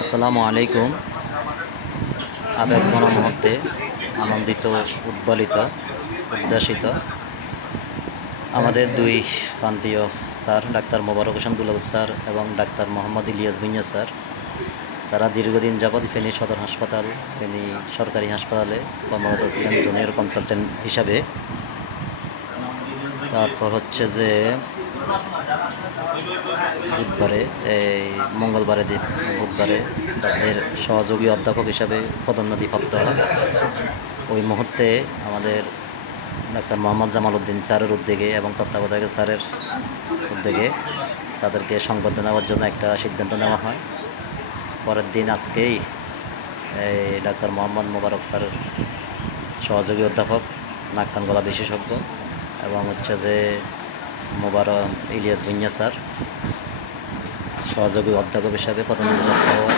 আসসালামু আলাইকুম। আবেগঘন মুহূর্তে আনন্দিত, উদ্বেলিত, উদ্যাসিত আমাদের দুই প্রান্তীয় স্যার ডাক্তার মোবারক হোসেন দুলাল স্যার এবং ডাক্তার মোহাম্মদ ইলিয়াস ভুঁইয়া স্যার। যারা দীর্ঘদিন যাবৎ ফেনী সদর হাসপাতাল, ফেনী সরকারি হাসপাতালে কর্মরত ছিলেন জুনিয়র কনসালটেন্ট হিসাবে। তারপর হচ্ছে যে বুধবারে বুধবারে তাদের সহযোগী অধ্যাপক হিসাবে পদোন্নতি প্রাপ্ত হয়। ওই মুহূর্তে আমাদের ডাক্তার মোহাম্মদ জামাল উদ্দিন স্যারের উদ্যোগে এবং তত্ত্বাবধায়ক স্যারের উদ্যোগে তাদেরকে সংবর্ধনা নেওয়ার জন্য একটা সিদ্ধান্ত নেওয়া হয়। পরের দিন আজকেই ডাক্তার মোহাম্মদ মোবারক স্যারের সহযোগী অধ্যাপক, নাক কান গলা বিশেষজ্ঞ, এবং হচ্ছে যে মোবারক ইলিয়াস ভুঁইয়া স্যার সহযোগী অধ্যাপক হিসাবে পদোন্নতিপ্রাপ্ত হওয়া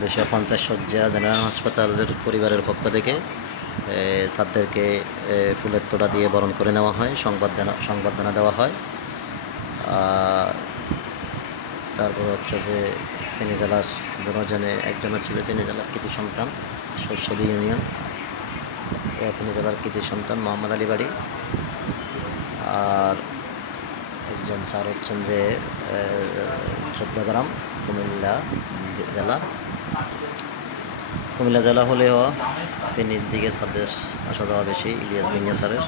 250 শয্যা জেনারেল হাসপাতালের পরিবারের পক্ষ থেকে স্যারদেরকে ফুলের তোড়া দিয়ে বরণ করে নেওয়া হয়, সংবর্ধনা দেওয়া হয়। তারপর হচ্ছে যে ফেনী জেলার দুজনে, একজন হচ্ছে যে ফেনী জেলার কৃতি সন্তান শৈশবী ইউনিয়ন, ফেনী জেলার কৃতি সন্তান মোহাম্মদ আলী বাড়ি, আর একজন স্যার হচ্ছেন যে চৌদ্দগ্রাম কুমিল্লা জেলা হলেও ফেনীর দিকে স্যারদের আসা যাওয়া বেশি, ইলিয়াস ভুঁইয়া স্যারের।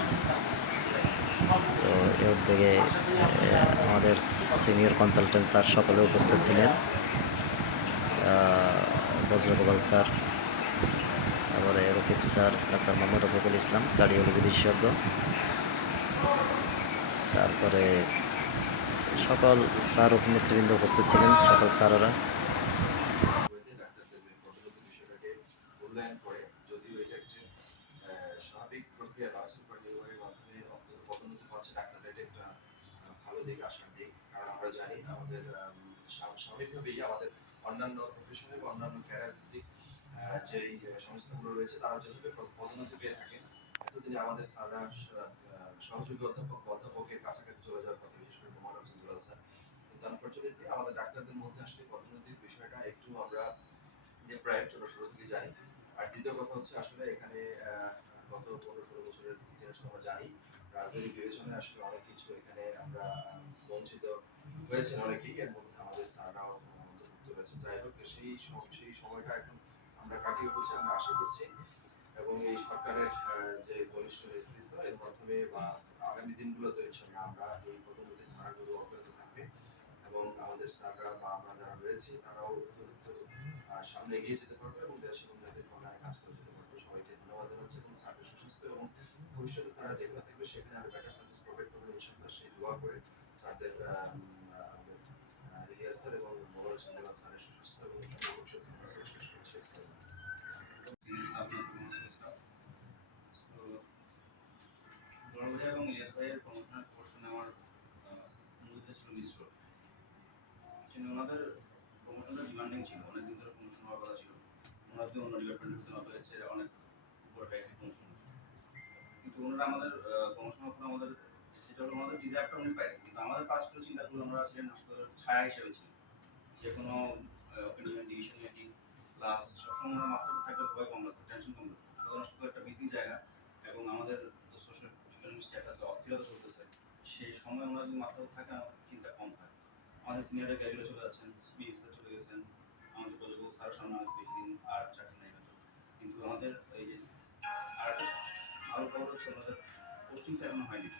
তো এ উদ্যোগে আমাদের সিনিয়র কনসালটেন্ট স্যার সকলে উপস্থিত ছিলেন। বজ্রগোপাল স্যার, তারপরে Rafiq sir, doctor Mohammad Rafiqul Islam cardiology বিশেষজ্ঞ, তারপরে সকল স্যার ও নেতৃবৃন্দ উপস্থিত ছিলেন, সকল স্যাররা। স্বাভাবিক প্রক্রিয়া বা সুপার ডেলিভারির মাধ্যমে অন্তত পদোন্নতি পাচ্ছে ডাক্তাররা, এটা একটা ভালো দিক, আশার দিক। কারণ আমরা জানি আমাদের স্বাভাবিকভাবেই আমাদের অন্যান্য প্রফেশনে বা অন্যান্য ক্যারিয়ার ভিত্তিক যেই সংস্থাগুলো রয়েছে তারা যেভাবে পদোন্নতি পেয়ে থাকেন, এতদিনে আমাদের স্যাররা সহযোগী অধ্যাপকের কাছাকাছি চলে যাওয়ার কথা, বিশেষ করে মোবারক হোসেন দুলাল স্যার। কিন্তু আনফরচুনেটলি আমাদের ডাক্তারদের মধ্যে আসলে পদোন্নতির বিষয়টা একটু আমরা ডিপ্রাইভড, আমরা শুরু থেকে জানি। আর দ্বিতীয় কথা হচ্ছে আসলে এখানে গত 15-16 বছরের ইতিহাস আমরা জানি, রাজনৈতিক বিবেচনায় আসলে অনেক কিছু এখানে আমরা বঞ্চিত হয়েছেন অনেকেই, এর মধ্যে আমাদের স্যাররাও অন্তর্ভুক্ত হয়েছে। যাই হোক, সেই সময়টা এখন আমরা কাটিয়ে উঠেছি, আমরা আশা করছি এবং এই সরকারের যে বলিষ্ঠ নেতৃত্ব, এর মাধ্যমে বা আগামী দিনগুলোতে ইনশাআল্লাহ আমরা এই পদোন্নতির ধারাগুলো অব্যাহত থাকবে এবং আমাদের স্যাররা বা আমরা যারা রয়েছি তারাও সামনে এগিয়ে যেতে পারবে এবং দেশ এবং জাতির কল্যাণে কাজ করে যেতে পারবে। সবাইকে ধন্যবাদ জানাচ্ছি এবং স্যারদের সুস্বাস্থ্য এবং ভবিষ্যতে স্যাররা যেখানে থাকবে সেখানে আরো বেটার সার্ভিস প্রোভাইড করবেন ইনশাআল্লাহ, সেই দোয়া করে স্যারদের আমাদের ইলিয়াস স্যার এবং মোবারক হোসেন দুলাল স্যারের সুস্বাস্থ্য এবং উজ্জ্বল ভবিষ্যৎ কামনা করে শেষ করছি। বড় ভাই এবং ইলিয়াস ভাইয়ের প্রমোশনের পোর্শনে আমার মূলত ছিল মিশ্র। কিন্তু ওনাদের প্রমোশনটা ডিমান্ডিং ছিল, অনেকদিন ধরে প্রমোশন হওয়ার কথা ছিল। ওনারা অন্য ডিপার্টমেন্টে হতে হয়েছে অনেক উপর টাইপের প্রমোশন, কিন্তু ওনারা আমাদের প্রমোশন হওয়ার পর আমাদের সেটা হলো আমাদের ডিজার্ভটা উনি পাইছেন, কিন্তু আমাদের পাস করে চিন্তা করলে আমরা ছিলেন হাসপাতালের ছায়া হিসেবে ছিলাম। যে কোনো অপিনিয়ন, ডিসিশন মেকিং প্লাস সবসময় আমরা মাথার উপর থাকলে ভয় কম লাগতো, টেনশন কম লাগতো। সদর হাসপাতাল একটা বিজি জায়গা এবং আমাদের সোশ্যাল ইকোনমিক স্ট্যাটাসে অস্থিরতা চলতেছে, সেই সময় আমরা যদি মাথার উপর থাকে আমাদের চিন্তা কম হয়। আমাদের সিনিয়ররা গ্যাজুয়েট চলে যাচ্ছেন, স্যার চলে গেছেন, আমাদের প্রযোজক স্যার সামনে অনেক বেশি দিন আর চাকরি নেই হয়তো, কিন্তু আমাদের এই যে আর একটা ভালো খবর হচ্ছে আমাদের পোস্টিংটা এখনো হয়নি।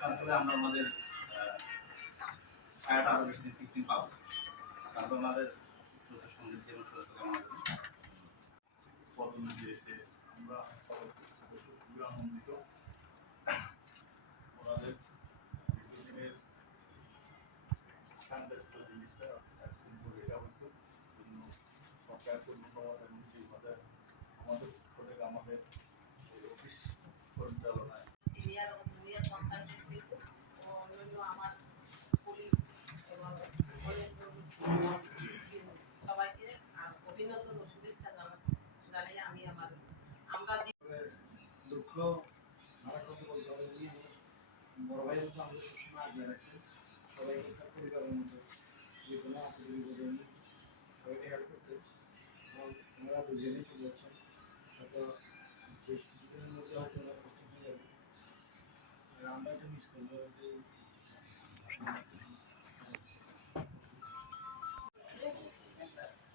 তারপরে আমরা আমাদের ছায়াটা আরো বেশি দিন 15 পাবো, তারপর আমাদের সমৃদ্ধি এবং সুরক্ষা কামনা করি। পদোন্নতি এসে আমরা খুবই আনন্দিত। ওনাদের দীর্ঘদিনের জিনিসটা এতদিন পরে এটা হচ্ছে জন্য সরকারকে ধন্যবাদ এবং যেভাবে আমাদের পক্ষ থেকে আমাদের এই অফিস পরিচালনায় সিনিয়র ও জুনিয়র কনসালটেন্ট কিন্তু অন্যান্য আমার কলিগ এবং সবাইকে অভিনন্দন ও শুভেচ্ছা জানাই আমি আমার আমরা দুঃখ ভারাক্রান্ত বলতে হবে। উনি বড় ভাইয়ের মতো আমাদের সবসময় আগলে রাখতেন, সবাইকে তার পরিবারের মতো যে কোনো আপদ বিপদে সবাইকে হেল্প করতে। ওনারা দুজনেই চলে যাচ্ছেন, হয়তো বেশ কিছুদিনের মধ্যে হয়তো ওনারা পোস্টিং হয়ে যাবে। আমরা এটা মিস করবো যে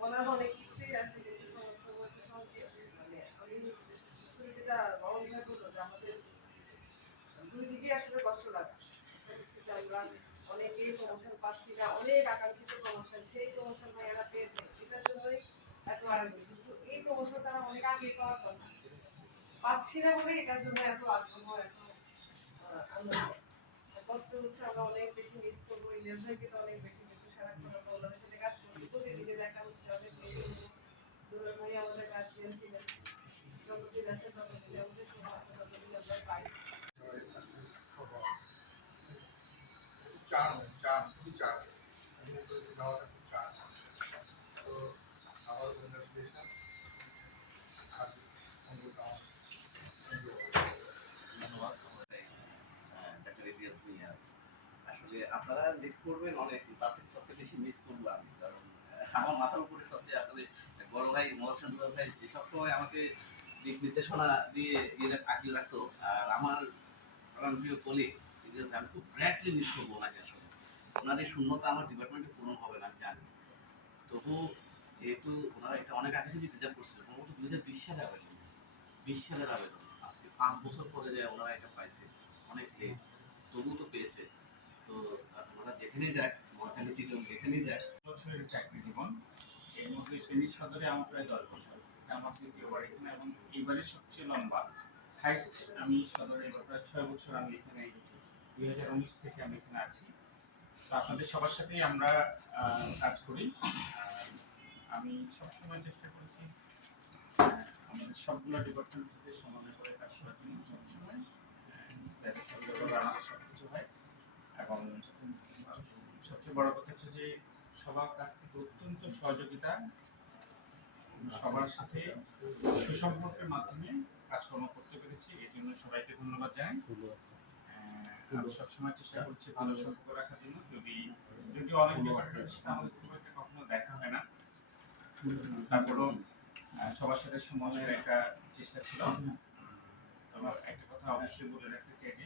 ওনার অনেক কিছুই আছে কিন্তু সমস্যা বলতে মানে আমি শুধু যেটা রহন ভাই বললো যে আমাদের দুই দিকে আসলে কষ্ট লাগে। আমরা অনেকেই প্রমোশন পাচ্ছি না, অনেক আকাঙ্ক্ষিত প্রমোশন, সেই প্রমোশন ভাইয়ারা পেয়েছে, এটার জন্যই এত আগ্রহ। কিন্তু এই প্রমোশনটা অনেক আগে পাওয়ার কথা, পাচ্ছি না বলে এটার জন্য এত আগ্রহ, এত আনন্দ। কষ্ট হচ্ছে, আমরা অনেক বেশি মিস করবো ইলিয়াস ভাইকে, তো অনেক বেশি, কিন্তু সারাক্ষণ আমরা ওনাদের সাথে কাজ করছি, প্রতিদিনে দেখা হচ্ছে, অনেক বেশি দুলাল ভাই আমাদের কাছেন ছিলেন, যতদিন আছে ততদিন আমাদের সময় আছে, ততদিন আমরা পাই। চান খুবই চান যাওয়াটা খুব চান। তো আমার কংগ্রাচুলেশন আর ধন্যবাদ ডাক্তার ইলিয়াস ভুঁইয়া। আসলে আপনারা মিস করবেন অনেক, তার থেকে সবচেয়ে বেশি মিস করবো আমি, কারণ আমার মাথার উপরে সবচেয়ে আসলে বড় ভাই মহসেন দুলাল ভাই সবসময় আমাকে দিক নির্দেশনা দিয়ে আগলে রাখতো। আর আমার প্রিয় কলিগ ইলিয়াস ভাই, আমি খুব গ্র্যাটলি মিস করবো ওনাকে। আসলে ওনার এই শূন্যতা আমার ডিপার্টমেন্টে পূরণ হবে না আমি জানি। তবু যেহেতু ওনারা এটা অনেক আগে থেকে ডিজার্ভ করছিল, সম্ভবত 2020 সালে আবেদন, 20 সালের আবেদন, আজকে 5 বছর পরে যে ওনারা এটা পাইছে, অনেক লেট, তবু তো পেয়েছে। তো ওনারা যেখানেই যাক, মহাখালী চিটন যেখানেই যাক। বছরের চাকরি জীবন, এর মধ্যে ফেনী সদরে আমার প্রায় 10 বছর, এটা আমার দ্বিতীয় বার এখানে, এবং এইবারের সবচেয়ে লম্বা হাইস্ট। আমি সদরে এবার প্রায় 6 বছর আমি এখানে, 2019 থেকে আমি এখানে আছি। তো আপনাদের সবার সাথেই আমরা কাজ করি। আমি সবসময় চেষ্টা করেছি আমাদের সবগুলো ডিপার্টমেন্ট থেকে সমন্বয় করে কাজ করার জন্য, সবসময় যাতে সুন্দরভাবে আমাদের সবকিছু হয়। এবং সবচেয়ে বড় কথা হচ্ছে যে সবার কাছ থেকে অত্যন্ত সহযোগিতা, সবার সাথে সুসম্পর্কের মাধ্যমে কাজকর্ম করতে পেরেছি, এই জন্য সবাইকে ধন্যবাদ জানাই। আমি সবসময় চেষ্টা করছি ভালো সম্পর্ক রাখার জন্য, যদি অনেক ডিপার্টমেন্ট সেটা আমাদের খুব একটা কখনো দেখা হয় না, তারপরেও সবার সাথে সমন্বয়ের একটা চেষ্টা ছিল। তবে একটা কথা অবশ্যই বলে রাখতে চাই যে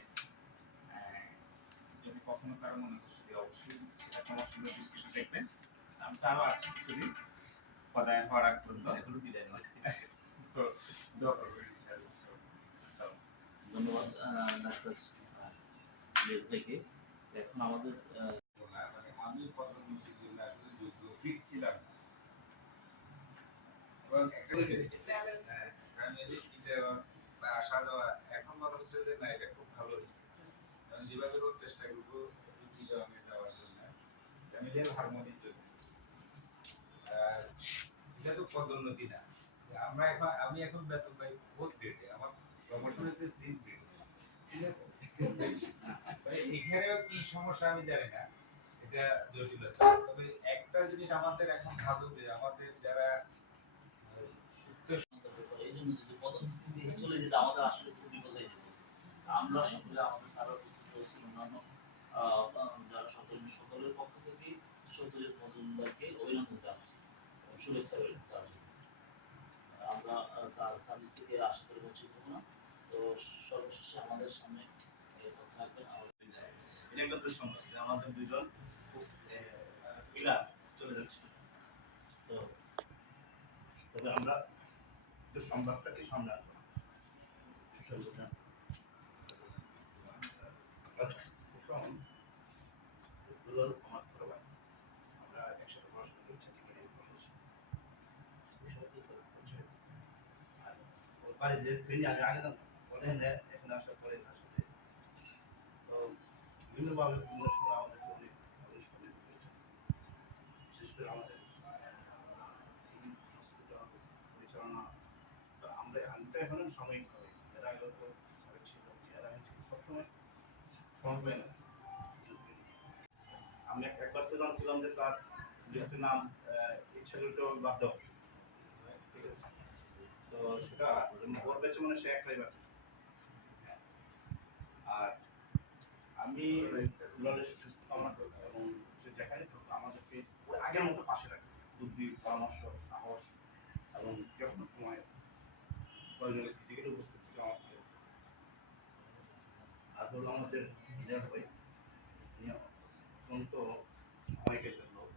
যদি কখনো কারো মনে কষ্ট অবশ্যই সেটা সমস্যা দেখবেন। আমি তারও আছি কিছুদিন পদায়ন হওয়ার আগ পর্যন্ত, এখনো বিদায় নয়। তো দোয়া করবেন ইনশাআল্লাহ। ধন্যবাদ ডাক্তার ইলিয়াস ভাইকে। এখন আমাদের মানে আমি পদোন্নতির জন্য আসলে যোগ্য ফিট ছিলাম না। এবং আমি আসা যাওয়া এখন মনে হচ্ছে যে না, এটা খুব ভালো হয়েছে, কারণ যেভাবে হোক চেষ্টা করবো আমি যাওয়ার জন্য, ফ্যামিলিয়াল হারমোনির জন্য। এটা তো পদোন্নতি না, আমি এখন বেতন পাই 4 গ্রেডে, আমার প্রমোশন হয়েছে 6 গ্রেড, ঠিক আছে? এখানেও কি সমস্যা আমি জানি না, এটা জটিলতা। তবে একটা জিনিস আমাদের এখন ভালো যে আমাদের যারা এই জন্য যদি পদোন্নতি দিয়ে চলে যেত আমাদের আসলে খুব বিপদ হয়ে যেত। আমরা সকলে আমাদের স্যার উপস্থিত হয়েছিল, অন্যান্য যারা সকলের পক্ষ থেকে সত্যজিৎ মজুমদারকে অভিনন্দন জানাচ্ছি এবং শুভেচ্ছা রইল তার জন্য। আমরা তার সার্ভিস থেকে আশা করি বঞ্চিত হব না। তো সর্বশেষে আমাদের সামনে কথা রাখবেন এটা একটা দুঃসংবাদ যে আমাদের দুজন খুব পিলার চলে যাচ্ছে। তো তবে আমরা দুঃসংবাদটাকে সামনে আনবো। সুসংবাদ আচ্ছা, দুলাল আমার ছোট ভাই, আমরা একসাথে পড়াশোনা করছি, আর ওর বাড়ি যে ফ্রেন্ড আগে জানতাম, পরে এখানে আসার পরে আসলে তো বিভিন্নভাবে বিভিন্ন সময় আমাদেরকে অনেক ভালো সহযোগিতা করেছেন। বিশেষ করে আমাদের হসপিটাল পরিচালনা, আমি তো এখন সাময়িকভাবে, এরা আগে তো সবাই ছিল, এরা সবসময় সময় পাই না। আমি একবার তো জানছিলাম যে তার লিস্টের নাম এই ছেলেটাও বাদ দেওয়া হচ্ছে, ঠিক আছে? তো সেটা ওর কাছে মানে সে একটাই বাকি। আর আমি সুস্থ কামনা করি এবং সে যেখানে থাকুক আমাদেরকে আগের মতো পাশে রাখবে। বুদ্ধি, পরামর্শ, সাহস এবং যে কোনো সময় প্রয়োজনে ফিজিক্যালি উপস্থিত থেকে আমাকে আর হলো আমাদের ইলিয়াস ভাই, উনি অত্যন্ত অমায়িক একজন লোক।